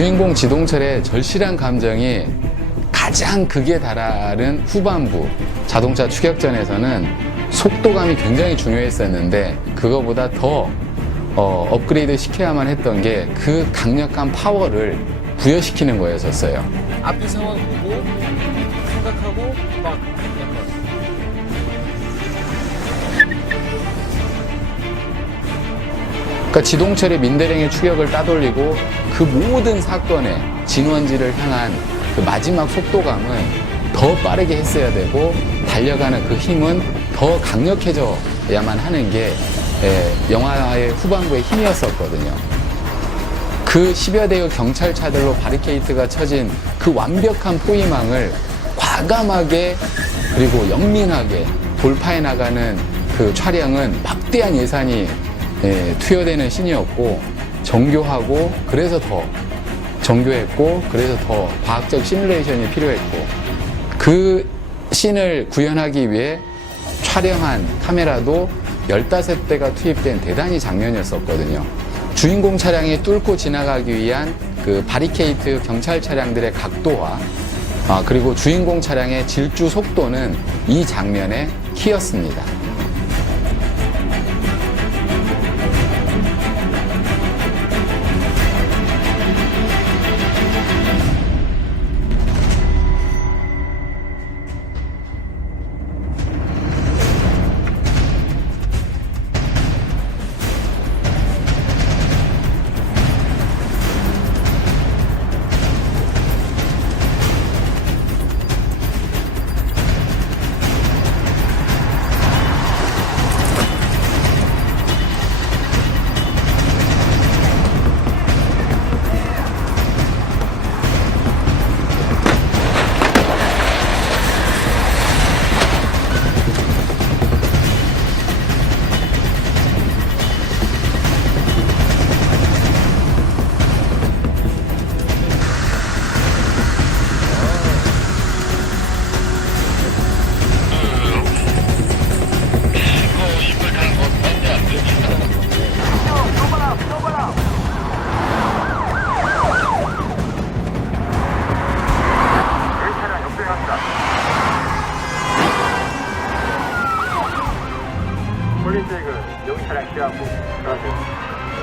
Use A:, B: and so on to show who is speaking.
A: 주인공 지동철의 절실한 감정이 가장 극에 달하는 후반부 자동차 추격전에서는 속도감이 굉장히 중요했었는데 그거보다 더 어, 업그레이드 시켜야만 했던 게 그 강력한 파워를 부여시키는 거였었어요.
B: 앞에 상황 보고 생각하고 막
A: 그러니까 지동철의 민대랭의 추격을 따돌리고 그 모든 사건의 진원지를 향한 그 마지막 속도감은 더 빠르게 했어야 되고 달려가는 그 힘은 더 강력해져야만 하는 게 예, 영화의 후반부의 힘이었었거든요. 그 10여 대의 경찰차들로 바리케이트가 쳐진 그 완벽한 포위망을 과감하게 그리고 영민하게 돌파해 나가는 그 촬영은 막대한 예산이 예, 투여되는 신이었고 정교하고 그래서 더 정교했고 그래서 더 과학적 시뮬레이션이 필요했고 그 신을 구현하기 위해 촬영한 카메라도 15대가 투입된 대단히 장면이었었거든요. 주인공 차량이 뚫고 지나가기 위한 그 바리케이트 경찰 차량들의 각도와 아, 그리고 주인공 차량의 질주 속도는 이 장면의 키였습니다. 올림픽은 여기 차량 취하고 들어가세요.